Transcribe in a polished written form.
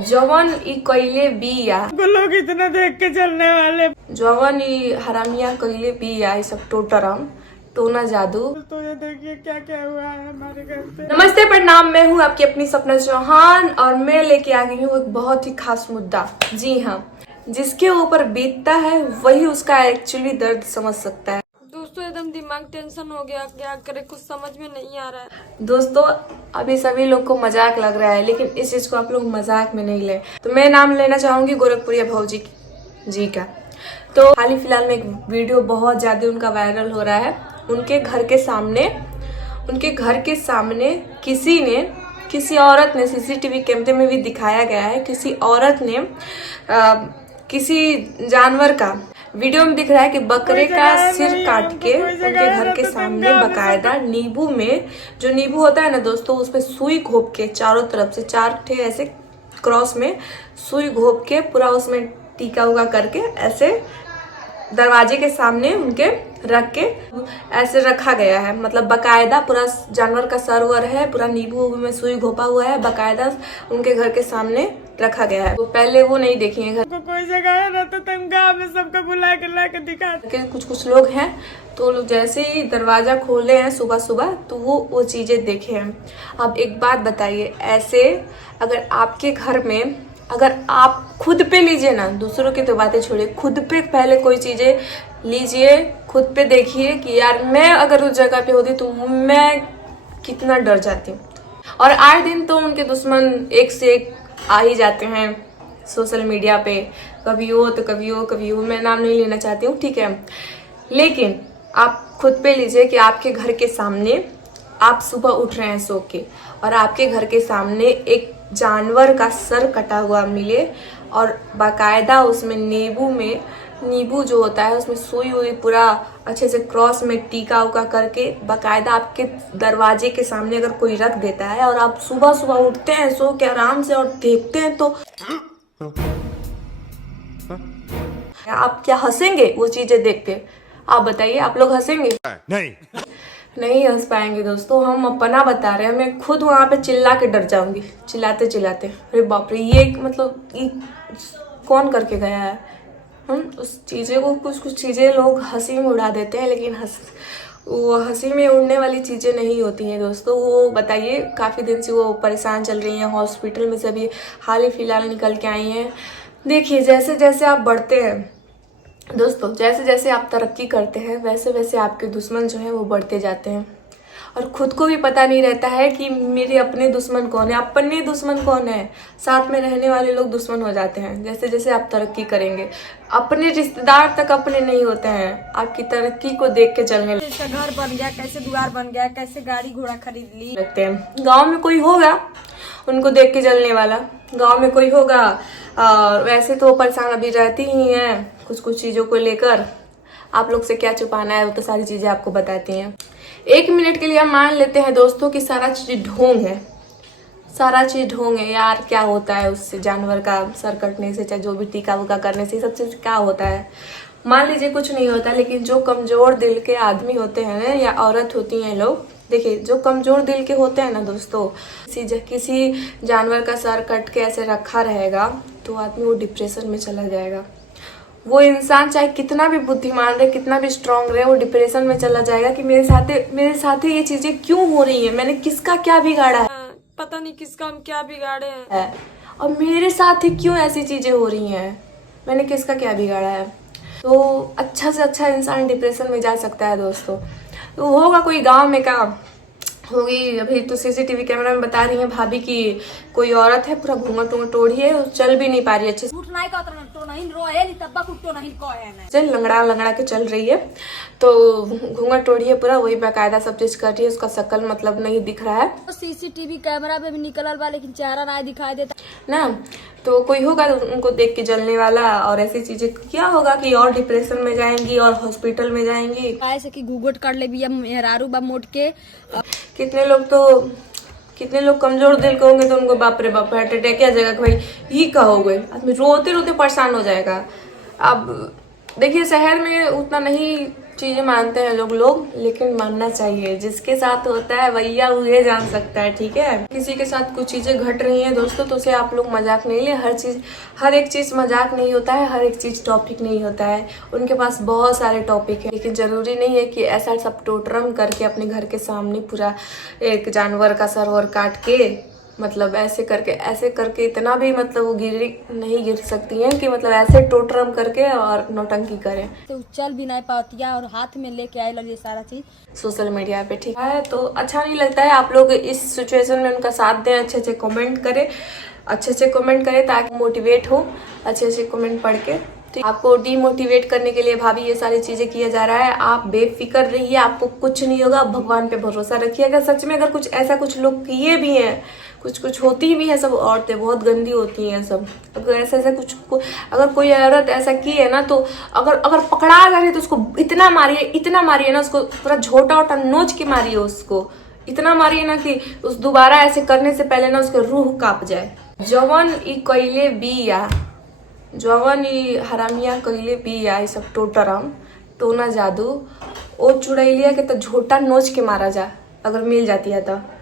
जवन ई कइले बिया लोग इतना देख के चलने वाले। जवन ई हरामिया कइले बिया ई सब टोटरम टोना जादू। तो ये देखिए क्या क्या हुआ है हमारे घर पे। नमस्ते प्रणाम, मैं हूँ आपकी अपनी सपना चौहान और मैं लेके आ गई हूँ एक बहुत ही खास मुद्दा। जी हाँ, जिसके ऊपर बीतता है वही उसका एक्चुअली दर्द समझ सकता है। दोस्तों एकदम दिमाग टेंशन हो गया, क्या करे कुछ समझ में नहीं आ रहा है। दोस्तों अभी सभी लोग को मजाक लग रहा है, लेकिन इस चीज को आप लोग मजाक में नहीं ले। तो मैं नाम लेना चाहूंगी गोरखपुरिया भौजी जी का। तो हाल ही फिलहाल में एक वीडियो बहुत ज्यादा उनका वायरल हो रहा है। उनके घर के सामने किसी औरत ने सीसीटीवी कैमरे में भी दिखाया गया है, किसी औरत ने किसी जानवर का वीडियो में दिख रहा है कि बकरे का सिर काट के उनके घर के सामने बकायदा नींबू में, जो नींबू होता है ना दोस्तों, उसमें सुई घोप के चारों तरफ से 4 ठे ऐसे क्रॉस में सुई घोप के पूरा उसमें टीका उगा करके ऐसे दरवाजे के सामने उनके रख के ऐसे रखा गया है। मतलब बकायदा पूरा जानवर का सरवर है, पूरा नींबू में सुई घोपा हुआ है, बकायदा उनके घर के सामने रखा गया है। तो पहले वो नहीं देखी है। घर को कोई जगह है ना तो तुम गाँव में सबको बुला के ला के दिखा के कुछ लोग हैं, तो लोग जैसे ही दरवाजा खोले हैं सुबह सुबह तो वो चीजें देखे हैं। अब एक बात बताइए, ऐसे अगर आपके घर में, अगर आप खुद पे लीजिए ना, दूसरों की तो बातें छोड़िए, खुद पे पहले कोई चीजें लीजिए, खुद पे देखिए कि यार मैं अगर उस जगह पे होती तो मैं कितना डर जाती। और आए दिन तो उनके दुश्मन एक से एक आ ही जाते हैं सोशल मीडिया पे, कभी वो तो कभी वो, मैं नाम नहीं लेना चाहती हूँ, ठीक है। लेकिन आप खुद पे लीजिए कि आपके घर के सामने आप सुबह उठ रहे हैं सो के और आपके घर के सामने एक जानवर का सर कटा हुआ मिले और बाकायदा उसमें नींबू जो होता है उसमें सुई हुई पूरा अच्छे से क्रॉस में टीका उका करके बाकायदा आपके दरवाजे के सामने अगर कोई रख देता है और आप सुबह सुबह उठते हैं सो के आराम से और देखते हैं, तो आप क्या हंसेंगे वो चीजें देख के? आप बताइए, आप लोग हंसेंगे? नहीं हंस पाएंगे दोस्तों। हम अपना बता रहे हैं, मैं खुद वहां पे चिल्ला के डर जाऊंगी, चिल्लाते अरे बाप रे, ये मतलब ये कौन करके गया है। हम उस चीजें को कुछ चीजें लोग हंसी में उड़ा देते हैं, लेकिन वो हंसी में उड़ने वाली चीजें नहीं होती हैं दोस्तों। वो बताइए, काफी दिन से वो परेशान चल रही हैं, हॉस्पिटल में से अभी हाल ही फिलहाल निकल के आई हैं। देखिए, जैसे जैसे आप बढ़ते हैं दोस्तों, जैसे जैसे आप तरक्की करते हैं वैसे वैसे आपके दुश्मन जो है वो बढ़ते जाते हैं और खुद को भी पता नहीं रहता है कि मेरे अपने दुश्मन कौन है, अपने दुश्मन कौन है। साथ में रहने वाले लोग दुश्मन हो जाते हैं जैसे जैसे आप तरक्की करेंगे। अपने रिश्तेदार तक अपने नहीं होते हैं, आपकी तरक्की को देख के चलने कैसे घर बन गया, कैसे द्वार बन गया, कैसे गाड़ी घोड़ा खरीद ली लगते हैं। गाँव में कोई होगा उनको देख के चलने वाला, गाँव में कोई होगा। वैसे तो परेशान अभी रहती ही हैं कुछ चीजों को लेकर। आप लोग से क्या छुपाना है, वो तो सारी चीजें आपको बताती हैं। 1 मिनट के लिए हम मान लेते हैं दोस्तों कि सारा चीज ढोंग है, सारा चीज ढोंग है। यार क्या होता है उससे, जानवर का सर कटने से, चाहे जो भी टीका वुका करने से, सब चीज क्या होता है। मान लीजिए कुछ नहीं होता, लेकिन जो कमजोर दिल के आदमी होते हैं या औरत होती हैं लोग, देखिए जो कमजोर दिल के होते हैं ना दोस्तों, किसी जानवर का सर कट के ऐसे रखा रहेगा तो आदमी वो डिप्रेशन में चला जाएगा। वो इंसान चाहे कितना भी बुद्धिमान रहे, कितना भी स्ट्रांग रहे, वो डिप्रेशन में चला जाएगा कि मेरे साथ ये चीजें क्यों हो रही हैं, मैंने किसका क्या बिगाड़ा है, पता नहीं किसका हम क्या बिगाड़े हैं और मेरे साथ ही क्यों ऐसी चीजें हो रही हैं, मैंने किसका क्या बिगाड़ा है। तो अच्छा से अच्छा इंसान डिप्रेशन में जा सकता है दोस्तों। तो होगा कोई गाँव में काम होगी, अभी तो सीसीटीवी कैमरा में बता रही है भाभी की कोई औरत है पूरा घूंघट ओढ़ी है, चल भी नहीं पा रही अच्छे से, चल लंगड़ा के चल रही है, तो घूंघट ओढ़ी है पूरा, वही बाकायदा सब चीज कर रही है। उसका शकल मतलब नहीं दिख रहा है, सीसीटीवी कैमरा पे भी निकल बा लेकिन चेहरा नहीं दिखाई देता ना। तो कोई होगा उनको देख के जलने वाला, और ऐसी चीजें क्या होगा कि और डिप्रेशन में जाएंगी और हॉस्पिटल में जाएंगी। ऐसे कि घूंघट कर ले भी मेहरारू बा मोट के। कितने लोग कमजोर दिल के होंगे तो उनको बाप रे बाप हार्ट अटैक क्या जगह भाई ही कहोगे, आदमी रोते रोते परेशान हो जाएगा। अब देखिए शहर में उतना नहीं चीजें मानते हैं लोग, लेकिन मानना चाहिए। जिसके साथ होता है भैया वही जान सकता है, ठीक है। किसी के साथ कुछ चीजें घट रही हैं दोस्तों, तो उसे आप लोग मजाक नहीं ले। हर एक चीज मजाक नहीं होता है, हर एक चीज टॉपिक नहीं होता है। उनके पास बहुत सारे टॉपिक है, लेकिन जरूरी नहीं है कि ऐसा सब टोटरम करके अपने घर के सामने पूरा एक जानवर का सर वर काट के, मतलब ऐसे करके इतना भी मतलब वो नहीं गिर सकती हैं कि मतलब ऐसे टोटरम करके और नौटंकी करें। तो चल भी नहीं पाती है और हाथ में लेके आए लगे सारा चीज सोशल मीडिया पे, ठीक है। तो अच्छा नहीं लगता है। आप लोग इस सिचुएशन में उनका साथ दें, अच्छे कमेंट करें ताकि मोटिवेट हो अच्छे कमेंट पढ़ के। तो आपको डिमोटिवेट करने के लिए भाभी ये सारी चीजें किया जा रहा है। आप बेफिक्र रहिए, आपको कुछ नहीं होगा। भगवान पे भरोसा रखिए। अगर सच में अगर कुछ लोग किए भी हैं, कुछ होती भी है, सब औरतें बहुत गंदी होती हैं सब। अगर ऐसा अगर कोई औरत ऐसा की है ना, तो अगर पकड़ा गया तो उसको इतना मारिए ना, उसको पूरा झोटा नोच के मारिए, उसको इतना मारिए ना कि उस दोबारा ऐसे करने से पहले ना उसके रूह कांप जाए। जवन ई हरामिया कइले बिया ई सब टोटरम टोना जादू ओ चुड़ैलिया के तो झोटा नोच के मारा जा, अगर मिल जाती है तो।